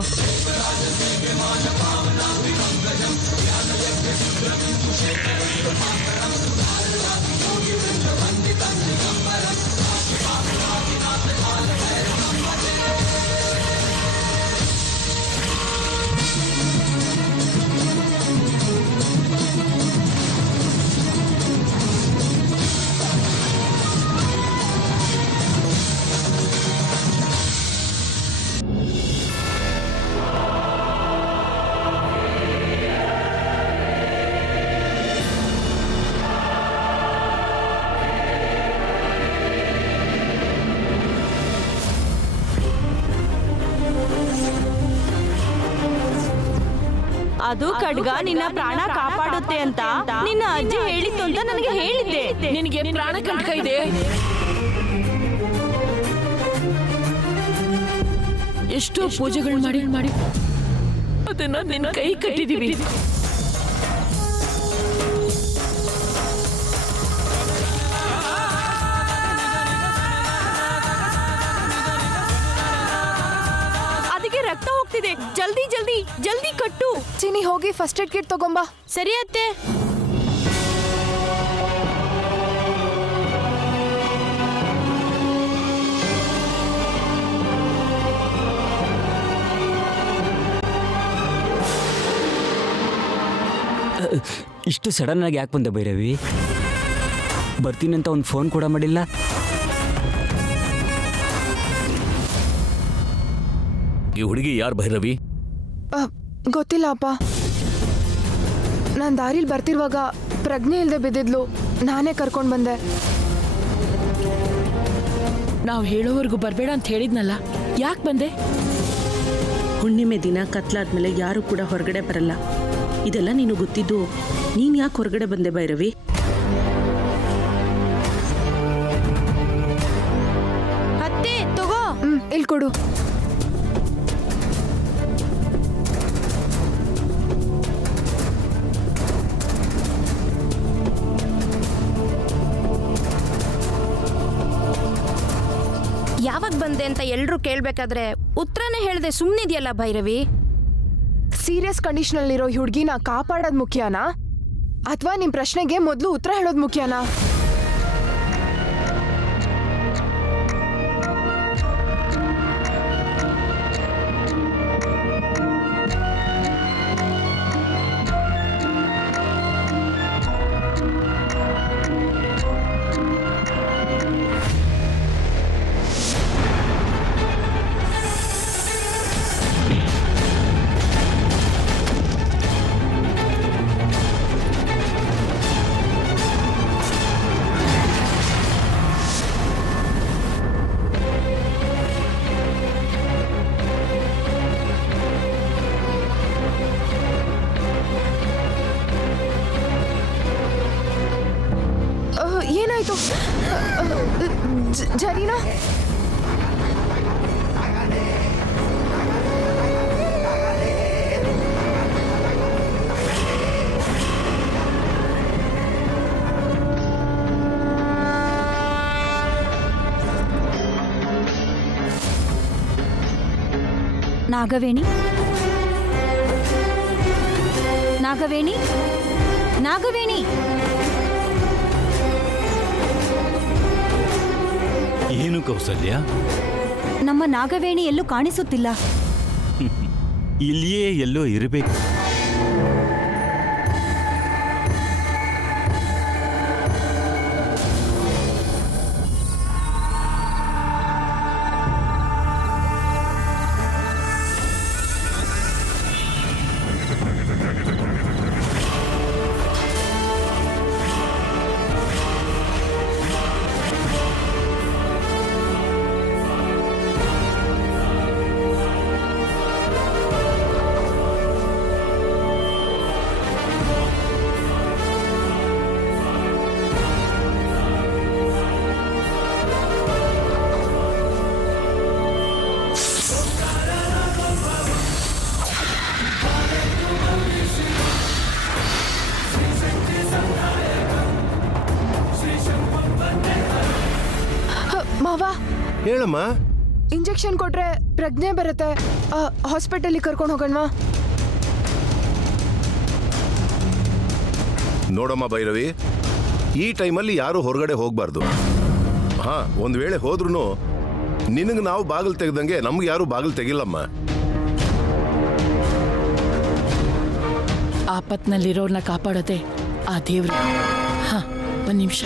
ಅದು ಖಡ್ಗ ನಿನ್ನ ಪ್ರಾಣ ಕಾಪಾಡುತ್ತೆ ಅಂತ ನಿನ್ನ ಅಜ್ಜಿ ಹೇಳಿತ್ತು ಅಂತ ನನಗೆ ಹೇಳಿದ್ದೆ. ನಿನಗೆ ಪ್ರಾಣ ಕಂಟಕ ಇದೆ. ಎಷ್ಟೋ ಪೂಜೆಗಳು ಮಾಡಿ ಮಾಡಿ ಅದನ್ನ ನಿನ್ನ ಕೈ ಕಟ್ಟಿದೀವಿ. ಅದಕ್ಕೆ ರಕ್ತ ಹೋಗ್ತಿದೆ. ಜಲ್ದಿ ಜಲ್ದಿ ಜಲ್ದಿ ಕಟ್ಟು. ಚಿನಿ, ಹೋಗಿ ಫಸ್ಟ್ ಏಡ್ ಕಿಟ್ ತಗೊಂಬಾ. ಸರಿ ಅತ್ತೆ. ಇಷ್ಟು ಸಡನ್ ಆಗಿ ಯಾಕೆ ಬಂದೆ ಭೈರವಿ? ಬರ್ತೀನಿ ಅಂತ ಒಂದು ಫೋನ್ ಕೂಡ ಮಾಡಿಲ್ಲ. ಈ ಹುಡುಗಿ ಯಾರು ಭೈರವಿ? ಗೊತ್ತಿಲ್ಲ ಅಪ್ಪ. ನಾನು ದಾರಿಲಿ ಬರ್ತಿರುವಾಗ ಪ್ರಜ್ಞೆ ಇಲ್ಲದೆ ಬಿದ್ದಿದ್ಲು. ನಾನೇ ಕರ್ಕೊಂಡು ಬಂದೆ. ನಾವು ಹೇಳೋವರೆಗೂ ಬರಬೇಡ ಅಂತ ಹೇಳಿದ್ನಲ್ಲ, ಯಾಕೆ ಬಂದೆ? ಹುಣ್ಣಿಮೆ ದಿನ ಕತ್ಲಾದ್ಮೇಲೆ ಯಾರು ಕೂಡ ಹೊರಗಡೆ ಬರಲ್ಲ. ಇದೆಲ್ಲ ನೀನು ಗೊತ್ತಿದ್ದು ನೀನ್ ಯಾಕೆ ಹೊರಗಡೆ ಬಂದೆ ಭೈರವಿ? ಅತ್ತೆ ತಗೋ. ಇಲ್ಲಿ ಕೊಡು. ಯಾವಾಗ ಬಂದೆ ಅಂತ ಎಲ್ರೂ ಕೇಳ್ಬೇಕಾದ್ರೆ ಉತ್ತರನೇ ಹೇಳ್ದೆ ಸುಮ್ಮನಿದೆಯಲ್ಲ ಭೈರವಿ. ಸೀರಿಯಸ್ ಕಂಡೀಷನಲ್ಲಿರೋ ಹುಡುಗಿನ ಕಾಪಾಡೋದು ಮುಖ್ಯನಾ, ಅಥವಾ ನಿಮ್ಮ ಪ್ರಶ್ನೆಗೆ ಮೊದಲು ಉತ್ತರ ಹೇಳೋದು ಮುಖ್ಯನಾ? ಜರೀನಾ ನಾಗವೇಣಿ ನಾಗವೇಣಿ ನಾಗವೇಣಿ ಏನು ಕೌಸಲ್ಯ? ನಮ್ಮ ನಾಗವೇಣಿ ಎಲ್ಲೂ ಕಾಣಿಸುತ್ತಿಲ್ಲ. ಇಲ್ಲಿಯೇ ಎಲ್ಲೋ ಇರಬೇಕು. ಮಾವ, ಹೇಳಮ್ಮ. ಇಂಜೆಕ್ಷನ್ ಕೊಟ್ರೆ ಪ್ರಜ್ಞೆ ಬರುತ್ತೆ. ಹಾಸ್ಪಿಟಲಿಗೆ ಕರ್ಕೊಂಡು ಹೋಗೋಣವಾ? ನೋಡಮ್ಮ ಭೈರವಿ, ಈ ಟೈಮಲ್ಲಿ ಯಾರು ಹೊರಗಡೆ ಹೋಗ್ಬಾರ್ದು. ಹಾ, ಒಂದ್ ವೇಳೆ ಹೋದ್ರೂ ನಿನಗೆ ನಾವು ಬಾಗಿಲು ತೆಗೆದಂಗೆ ನಮ್ಗೆ ಯಾರು ಬಾಗಿಲು ತೆಗಿಲ್ಲಮ್ಮ. ಆಪತ್ನಲ್ಲಿರೋರ್ನ ಕಾಪಾಡೋದೆ ಆ ದೇವ್ರು. ಹಾ, ಒಂದ್ ನಿಮಿಷ.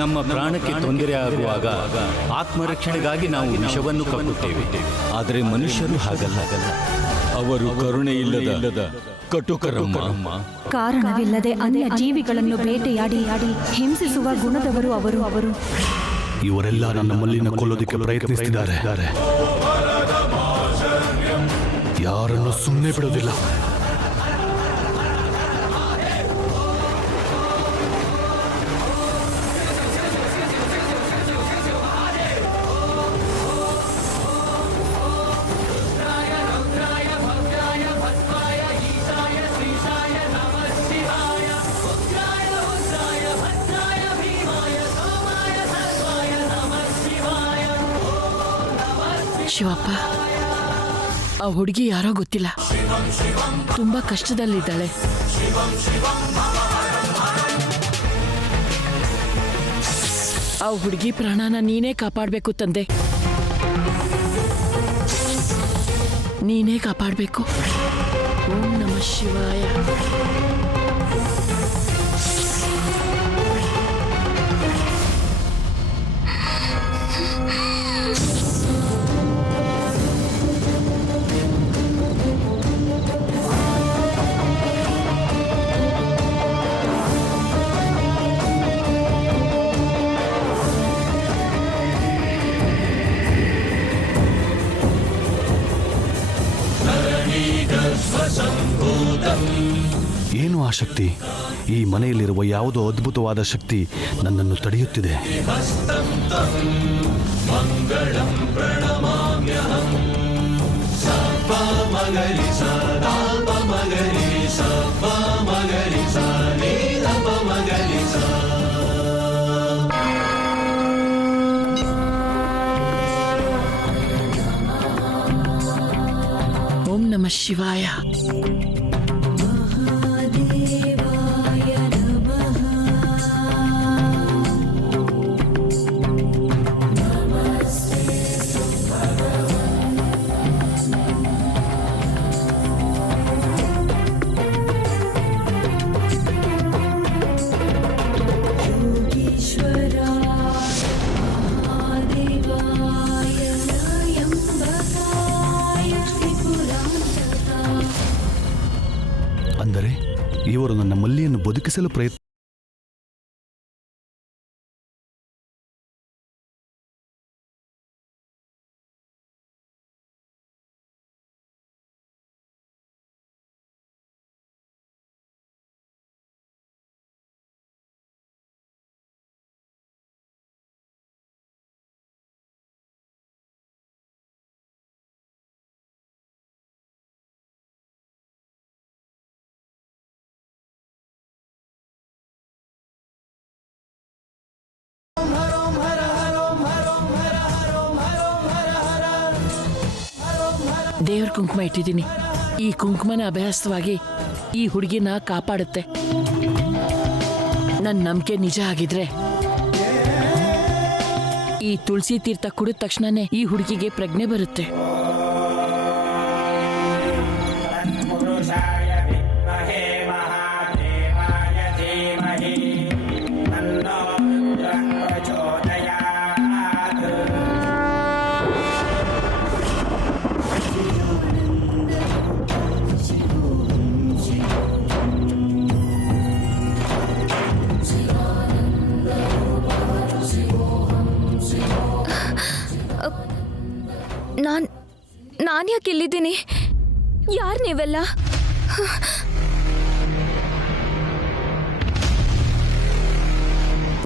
ನಮ್ಮ ಪ್ರಾಣಕ್ಕೆ ತೊಂದರೆ ಆಗುವಾಗ ಆತ್ಮರಕ್ಷಣೆಗಾಗಿ ನಾವು ವಿಷವನ್ನು ಕಕ್ಕುತ್ತೇವೆ. ಆದರೆ ಮನುಷ್ಯರು ಹಾಗಲ್ಲ. ಅವರು ಕರುಣೆ ಇಲ್ಲದ ಕಟುಕರಮ್ಮ. ಕಾರಣವಿಲ್ಲದೆ ಅನ್ಯ ಜೀವಿಗಳನ್ನು ಬೇಟೆಯಾಡಿ ಹಿಂಸಿಸುವ ಗುಣದವರು ಅವರು. ಇವರೆಲ್ಲ ನನ್ನ ಮಲ್ಲಿನ ಕೊಲ್ಲೋದಕ್ಕೆ ಪ್ರಯತ್ನಿಸ್ತಿದ್ದಾರೆ. ಯಾರನ್ನು ಸುಮ್ಮನೆ ಬಿಡೋದಿಲ್ಲ. ಶಿವಪ್ಪ, ಆ ಹುಡುಗಿ ಯಾರೋ ಗೊತ್ತಿಲ್ಲ, ತುಂಬಾ ಕಷ್ಟದಲ್ಲಿದ್ದಾಳೆ. ಆ ಹುಡುಗಿ ಪ್ರಾಣನ ನೀನೇ ಕಾಪಾಡಬೇಕು ತಂದೆ, ನೀನೇ ಕಾಪಾಡಬೇಕು. ಓಂ ನಮಃ ಶಿವಾಯ. ಏನು ಆ ಶಕ್ತಿ? ಈ ಮನೆಯಲ್ಲಿರುವ ಯಾವುದೋ ಅದ್ಭುತವಾದ ಶಕ್ತಿ ನನ್ನನ್ನು ತಡೆಯುತ್ತಿದೆ. ಓಂ ನಮಃ ಶಿವಾಯ. ಅಂದರೆ ಇವರು ನನ್ನ ಮಲ್ಲಿಯನ್ನು ಬದುಕಿಸಲು ಪ್ರಯತ್ನ. ದೇವ್ರ ಕುಂಕುಮ ಇಟ್ಟಿದ್ದೀನಿ. ಈ ಕುಂಕುಮನ ಅಭ್ಯಾಸವಾಗಿ ಈ ಹುಡುಗಿನ ಕಾಪಾಡುತ್ತೆ. ನನ್ನ ನಂಬಿಕೆ ನಿಜ ಆಗಿದ್ರೆ ಈ ತುಳಸಿ ತೀರ್ಥ ಕುಡಿದ ತಕ್ಷಣನೇ ಈ ಹುಡುಗಿಗೆ ಪ್ರಜ್ಞೆ ಬರುತ್ತೆ. ನಾನು ಯಾಕೆ ಇಲ್ಲಿದ್ದೀನಿ? ಯಾರು ನೀವೆಲ್ಲ?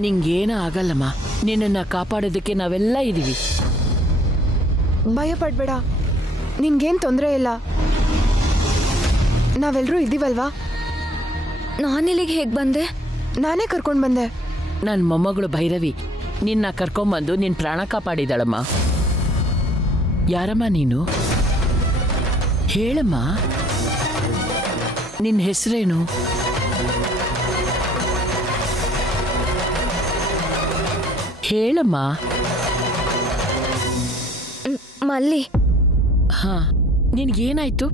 ನಿಂಗೇನ ಆಗಲ್ಲಮ್ಮ. ನಿನ್ನನ್ನ ಕಾಪಾಡೋದಕ್ಕೆ ನಾವೆಲ್ಲ ಇದೀವಿ. ಭಯ ಪಡ್ಬೇಡ, ನಿನ್ಗೇನ್ ತೊಂದರೆ ಇಲ್ಲ, ನಾವೆಲ್ಲರೂ ಇದ್ದೀವಲ್ವಾ. ನಾನಿಲ್ಲಿಗೆ ಹೇಗೆ ಬಂದೆ? ನಾನೇ ಕರ್ಕೊಂಡು ಬಂದೆ. ನನ್ನ ಮೊಮ್ಮಗಳು ಭೈರವಿ ನಿನ್ನ ಕರ್ಕೊಂಬಂದು ನಿನ್ನ ಪ್ರಾಣ ಕಾಪಾಡಿದಾಳಮ್ಮ. ಯಾರಮ್ಮ ನೀನು? ಹೇಳಮ್ಮ, ನಿನ್ನ ಹೆಸರೇನು? ಹೇಳಮ್ಮ. ಮಲ್ಲಿ. ಹಾ, ನಿನ್ಗೇನಾಯ್ತು?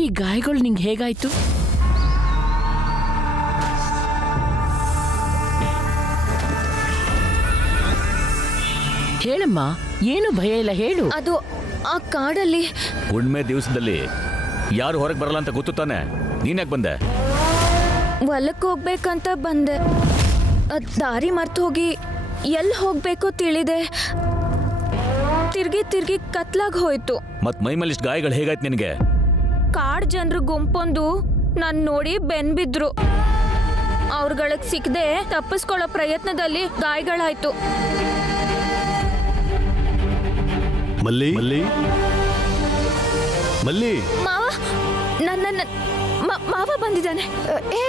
ಈ ಗಾಯಗಳು ನಿಂಗೆ ಹೇಗಾಯ್ತು? ಹೇಳಮ್ಮ, ಏನು ಭಯ ಇಲ್ಲ, ಹೇಳು. ಅದು ಆ ಕಾಡಲ್ಲಿ ಹುಣ್ಣಿಮೆ ದಿವಸದಲ್ಲಿ ಯಾರು ಹೊರಗೆ ಬರಲ್ಲ ಅಂತ ಗೊತ್ತು ತಾನೆ? ನೀನ್ಯಾಕೆ ಬಂದೆ? ಹೊಲಕ್ಕೆ ಹೋಗ್ಬೇಕಂತ ಬಂದೆ. ದಾರಿ ಮರ್ತು ಹೋಗಿ ಎಲ್ಲಿ ಹೋಗ್ಬೇಕೋ ತಿಳಿದೆ. ತಿರ್ಗಿ ತಿರ್ಗಿ ಕತ್ಲಾಗ ಹೋಯ್ತು. ಮತ್ ಮೈ ಮೇಲೆ ಇಷ್ಟು ಗಾಯಗಳು ಹೇಗಾಯ್ತು ನಿನಗೆ? ಕಾಡ್ ಜನರು ಗುಂಪೊಂದು ನನ್ ನೋಡಿ ಬೆನ್ ಬಿದ್ರು. ಅವ್ರಗಳಿಗೆ ಸಿಕ್ಕದೆ ತಪ್ಪಿಸ್ಕೊಳ್ಳೋ ಪ್ರಯತ್ನದಲ್ಲಿ ಗಾಯಗಳಾಯ್ತು. ಮಲ್ಲಿ ಮಲ್ಲಿ ಮಲ್ಲಿ ಮಾವ, ನನ್ನ ಮಾವ ಬಂದಿದ್ದಾನೆ. ಏ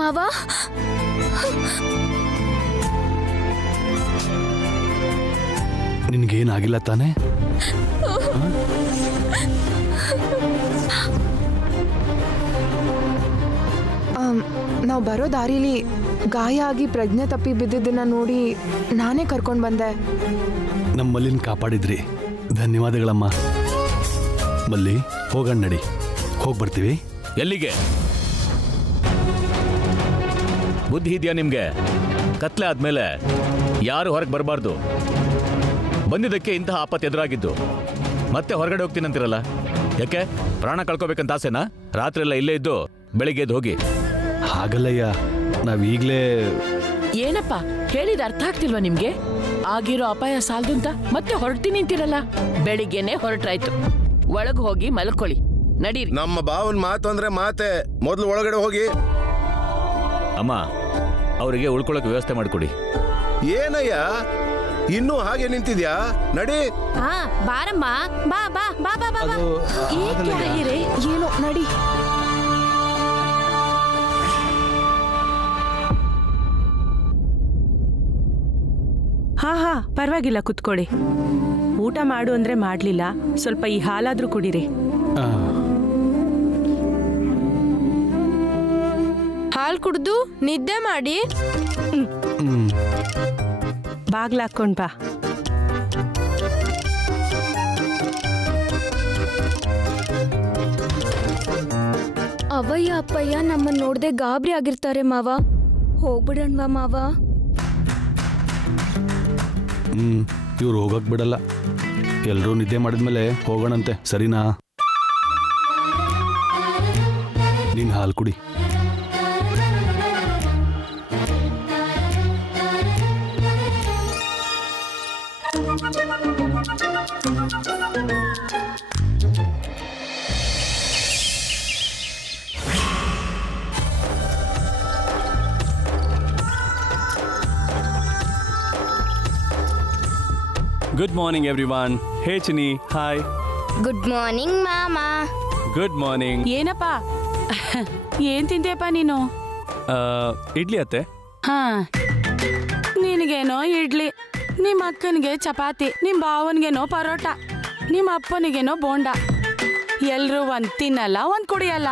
ಮಾವ, ನಿನ್ಗೇನಾಗಿಲ್ಲ ತಾನೆ? ನಾವು ಬರೋ ದಾರಿಲಿ ಗಾಯ ಆಗಿ ಪ್ರಜ್ಞೆ ತಪ್ಪಿ ಬಿದ್ದಿದ್ದನ್ನ ನೋಡಿ ನಾನೇ ಕರ್ಕೊಂಡು ಬಂದೆ. ನಮ್ಮ ಮಲ್ಲಿನ ಕಾಪಾಡಿದ್ರಿ, ಧನ್ಯವಾದಗಳಮ್ಮ. ಮಲ್ಲಿ, ಹೋಗೋಣ ನಡಿ, ಹೋಗಿ ಬರ್ತೀವಿ. ಎಲ್ಲಿಗೆ? ಬುದ್ಧಿ ಇದೆಯಾ ನಿಮ್ಗೆ? ಕತ್ಲೆ ಆದ್ಮೇಲೆ ಯಾರು ಹೊರಗೆ ಬರಬಾರ್ದು. ಬಂದಿದ್ದಕ್ಕೆ ಇಂತಹ ಆಪತ್ತು ಎದುರಾಗಿದ್ದು. ಮತ್ತೆ ಹೊರಗಡೆ ಹೋಗ್ತೀನಂತಿರಲ್ಲ, ಯಾಕೆ? ಪ್ರಾಣ ಕಳ್ಕೊಬೇಕಂತ ಆಸೆನಾ? ರಾತ್ರಿ ಎಲ್ಲ ಇಲ್ಲೇ ಇದ್ದು ಬೆಳಿಗ್ಗೆ ಎದ್ದು ಹೋಗಿ. ಹಾಗಲ್ಲಯ್ಯ, ನಾವೀಗ್ಲೇ ಏನಪ್ಪ ಹೇಳಿದ ಅರ್ಥ ಆಗ್ತಿಲ್ವಾ ನಿಮ್ಗೆ? ಆಗಿರೋ ಅಪಾಯ ಸಾಲದು ಅಂತ ಮತ್ತೆ ಹೊರಡ್ತೀನಿ ಅಂತಿರಲ್ಲ. ಬೆಳಿಗ್ಗೆನೆ ಹೊರಟ್ರಾಯ್ತು, ಒಳಗೆ ಹೋಗಿ ಮಲ್ಕೊಳ್ಳಿ, ನಡೀರಿ. ನಮ್ಮ ಬಾವನ್ ಮಾತು ಅಂದ್ರೆ ಮಾತೆ. ಮೊದಲು ಒಳಗಡೆ ಹೋಗಿ. ಅಮ್ಮ, ಅವರಿಗೆ ಉಳ್ಕೊಳ್ಳೋಕೆ ವ್ಯವಸ್ಥೆ ಮಾಡಿಕೊಡಿ. ಏನಯ್ಯ ಇನ್ನೂ ಹಾಗೆ ನಿಂತಿದ್ಯಾ? ನಡಿ. ಬಾರಮ್ಮ, ಬಾ ಬಾ ಬಾ ಬಾ ಬಾ. ಏನೋ ನಡಿ. ಹಾ ಪರವಾಗಿಲ್ಲ, ಕುತ್ಕೊಳ್ಳಿ. ಊಟ ಮಾಡು ಅಂದ್ರೆ ಮಾಡ್ಲಿಲ್ಲ, ಸ್ವಲ್ಪ ಈ ಹಾಲಾದ್ರೂ ಕುಡೀರಿ. ಹಾಲು ಕುಡ್ದು ನಿದ್ದೆ ಮಾಡಿ. ಬಾಗ್ಲಾಕೊಂಡ್ ಬಾ. ಅವಯ್ಯ ಅಪ್ಪಯ್ಯ ನಮ್ಮನ್ನ ನೋಡ್ದೆ ಗಾಬರಿ ಆಗಿರ್ತಾರೆ ಮಾವ. ಹೋಗ್ಬಿಡಣ್ವಾ ಮಾವ. ಇವ್ರು ಹೋಗಕ್ ಬಿಡಲ್ಲ. ಎಲ್ಲರೂ ನಿದ್ದೆ ಮಾಡಿದ್ಮೇಲೆ ಹೋಗೋಣಂತೆ, ಸರಿನಾ? ನೀನ್ ಹಾಲು ಕುಡಿ. Good morning everyone. Hey Chini, hi. Good morning ಮಾಮ. Good morning. ಏನಪ್ಪ ಏನ್ ತಿಂತೆಪ್ಪ ನೀನು? ಇಡ್ಲಿ ಅತ್ತೆ. ಹಾ, ನಿನಗೇನೋ ಇಡ್ಲಿ, ನಿಮ್ಮ ಅಕ್ಕನಿಗೆ ಚಪಾತಿ, ನಿಮ್ಮ ಭಾವನಿಗೇನೋ ಪರೋಟ, ನಿಮ್ಮ ಅಪ್ಪನಿಗೇನೋ ಬೋಂಡ. ಎಲ್ರೂ ಒಂದ್ ತಿನ್ನಲ್ಲ, ಒಂದ್ ಕುಡಿಯಲ್ಲ.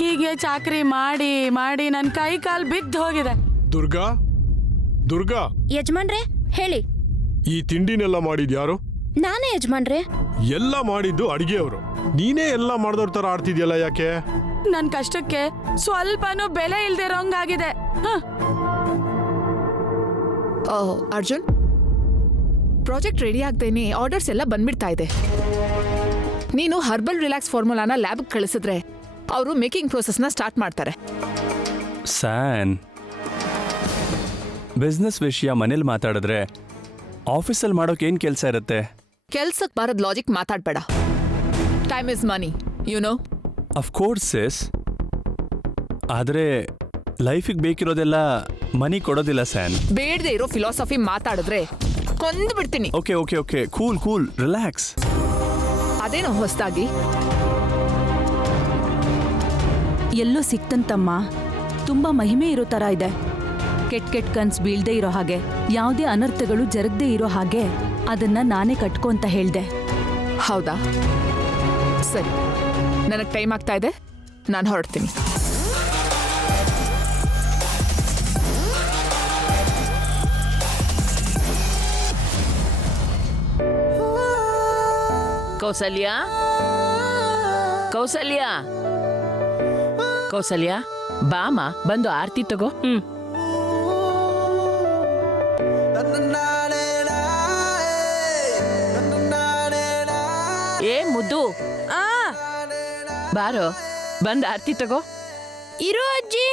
ಹೀಗೆ ಚಾಕ್ರಿ ಮಾಡಿ ಮಾಡಿ ನನ್ನ ಕೈ ಕಾಲು ಬಿದ್ದು ಹೋಗಿದೆ. ದುರ್ಗಾ, ದುರ್ಗಾ. ಯಜಮಾನ್ರೆ ಹೇಳಿ. ಈ ತಿಂಡಿನೆಲ್ಲ ಮಾಡಿದ್ಯಾರು? ನಾನೇ ಯಜಮಾನ್ರೆ. ಎಲ್ಲ ಮಾಡಿದ್ದು ಅಡಿಗೆಯವರು. ನೀನೇ ಎಲ್ಲ ಮಾಡ್ದವ್ರ ತರ ಆಡ್ತಿದ್ಯಲ್ಲ, ಯಾಕೆ? ನನ್ನ ಕಷ್ಟಕ್ಕೆ ಸ್ವಲ್ಪನೂ ಬೆಲೆ ಇಲ್ದೇ ಇರೋಂಗಾಗಿದೆ. ಅರ್ಜುನ್, ಪ್ರಾಜೆಕ್ಟ್ ರೆಡಿ ಆಗ್ದೇನೆ ಆರ್ಡರ್ಸ್ ಎಲ್ಲ ಬಂದ್ಬಿಡ್ತಾ ಇದೆ. ನೀನು ಹರ್ಬಲ್ ರಿಲ್ಯಾಕ್ಸ್ ಫಾರ್ಮುಲಾನ ಲ್ಯಾಬ್ಗೆ ಕಳಿಸಿದ್ರೆ ಅವರು ಮೇಕಿಂಗ್ ಪ್ರೋಸೆಸ್ನ ಸ್ಟಾರ್ಟ್ ಮಾಡ್ತಾರೆ. ಸ್ಯಾನ್, ಬಿಸ್ನೆಸ್ ವಿಷಯ ಮನೇಲಿ ಮಾತಾಡಿದ್ರೆ ಆಫೀಸಲ್ಲಿ ಮಾಡೋಕೆ ಏನು ಕೆಲಸ ಇರುತ್ತೆ? ಕೆಲ್ಸಕ್ಕೆ ಬರೋದ್ ಲಾಜಿಕ್ ಮಾತಾಡ್ಬೇಡ. Time is money, you know. Of course yes, ಆದರೆ ಲೈಫಿಗೆ ಬೇಕಿರೋದೆಲ್ಲ ಮನಿ ಕೊಡೋದಿಲ್ಲ ಸ್ಯಾನ್. ಬೇಡದೆ ಇರೋ ಫಿಲಾಸಫಿ ಮಾತಾಡಿದ್ರೆ ಕೊಂದು ಬಿಡ್ತೀನಿ. Okay okay okay, cool cool, relax. ಅದೇನೋ ಹೊಸದಾಗಿ ಎಲ್ಲೋ ಸಿಕ್ತಂತಮ್ಮ, ತುಂಬಾ ಮಹಿಮೆ ಇರೋ ತರ ಇದೆ. ಕೆಟ್ಟ ಕನ್ಸ್ ಬೀಳ್ದೇ ಇರೋ ಹಾಗೆ, ಯಾವುದೇ ಅನರ್ಥಗಳು ಜರಗದೆ ಇರೋ ಹಾಗೆ ಅದನ್ನ ನಾನೇ ಕಟ್ಕೊ ಅಂತ ಹೇಳ್ದೆ. ಹೌದಾ? ಸರಿ, ನನಗೆ ಟೈಮ್ ಆಗ್ತಾ ಇದೆ, ನಾನು ಹೊರಡ್ತೀನಿ. ಕೌಸಲ್ಯ, ಕೌಸಲ್ಯ, ಕೌಸಲ್ಯ, ಬಾಮ, ಬಂದು ಆರ್ತಿ ತಗೋ. ಏ ಮುದ್ದು, ಬಾರೋ, ಬಂದು ಆರ್ತಿ ತಗೋ. ಇರೋ ಅಜ್ಜಿ,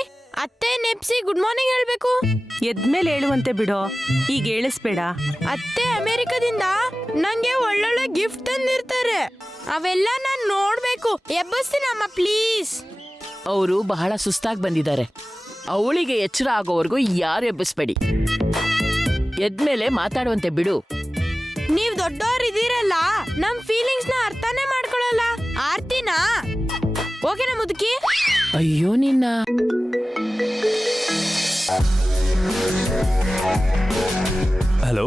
ಅತ್ತೆ ನೆಪ್ಸಿ ಗುಡ್ ಮಾರ್ನಿಂಗ್ ಹೇಳ್ಬೇಕು. ಎದ್ಮೇಲೆ ಹೇಳುವಂತೆ ಬಿಡೋ, ಈಗ ಹೇಳಿಸ್ಬೇಡ. ಅತ್ತೆ ಅಮೆರಿಕದಿಂದ ನಂಗೆ ಒಳ್ಳೊಳ್ಳೆ ಗಿಫ್ಟ್ ತಂದಿರ್ತಾರೆ, ಅವೆಲ್ಲ ನಾನು ನೋಡ್ಬೇಕು. ಎಬ್ಬಸ್ತೀನಮ್ಮ ಪ್ಲೀಸ್. ಅವರು ಬಹಳ ಸುಸ್ತಾಗಿ ಬಂದಿದ್ದಾರೆ. ಅವಳಿಗೆ ಎಚ್ಚರ ಆಗೋವರೆಗೂ ಯಾರು ಎಬ್ಬಿಸ್ಬೇಡಿ. ಎದ್ಮೇಲೆ ಮಾತಾಡುವಂತೆ ಬಿಡು. ನೀವ್ ದೊಡ್ಡವ್ರು ಇದೀರಲ್ಲ, ನಮ್ ಫೀಲಿಂಗ್ಸ್ ನ ಅರ್ಥನೇ ಮಾಡ್ಕೊಳಲ್ಲ. ಆರ್ತಿನಾ? ಓಕೆನಾ ಮುದುಕಿ? ಅಯ್ಯೋ ನಿನ್ನ. ಹಲೋ